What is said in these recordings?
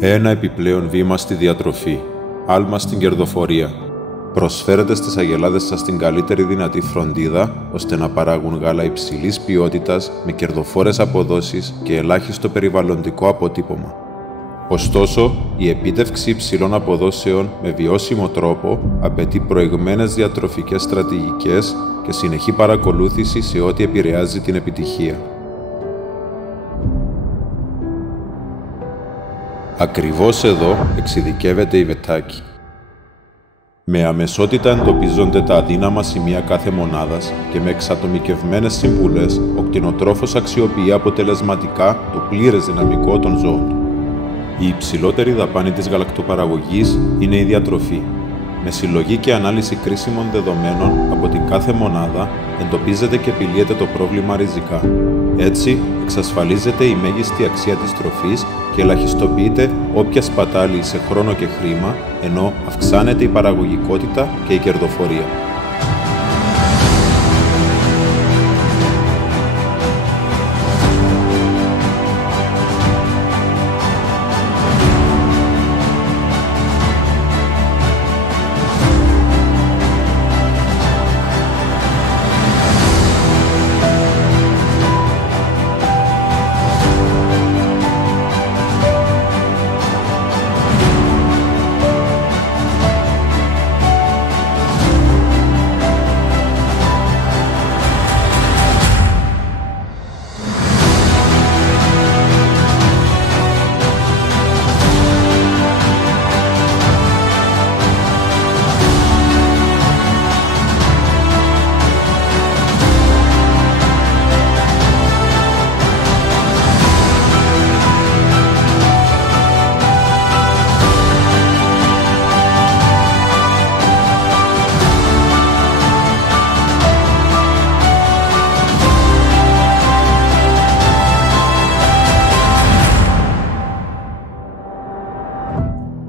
Ένα επιπλέον βήμα στη διατροφή, άλμα στην κερδοφορία. Προσφέρετε στις αγελάδες σας την καλύτερη δυνατή φροντίδα, ώστε να παράγουν γάλα υψηλής ποιότητας, με κερδοφόρες αποδόσεις και ελάχιστο περιβαλλοντικό αποτύπωμα. Ωστόσο, η επίτευξη υψηλών αποδόσεων με βιώσιμο τρόπο απαιτεί προηγμένες διατροφικές στρατηγικές και συνεχή παρακολούθηση σε ό,τι επηρεάζει την επιτυχία. Ακριβώς εδώ εξειδικεύεται η Βετάκη. Με αμεσότητα εντοπίζονται τα αδύναμα σημεία κάθε μονάδας και με εξατομικευμένες συμβουλές ο κτηνοτρόφος αξιοποιεί αποτελεσματικά το πλήρες δυναμικό των ζώων του. Η υψηλότερη δαπάνη της γαλακτοπαραγωγής είναι η διατροφή. Με συλλογή και ανάλυση κρίσιμων δεδομένων από την κάθε μονάδα εντοπίζεται και επιλύεται το πρόβλημα ριζικά. Έτσι, εξασφαλίζεται η μέγιστη αξία της τροφής και ελαχιστοποιείται όποια σπατάλη σε χρόνο και χρήμα, ενώ αυξάνεται η παραγωγικότητα και η κερδοφορία.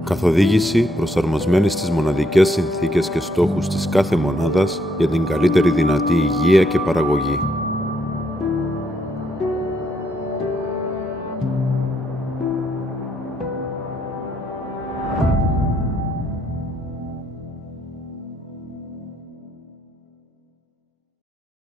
Καθοδήγηση προσαρμοσμένη στις μοναδικές συνθήκες και στόχους της κάθε μονάδας για την καλύτερη δυνατή υγεία και παραγωγή.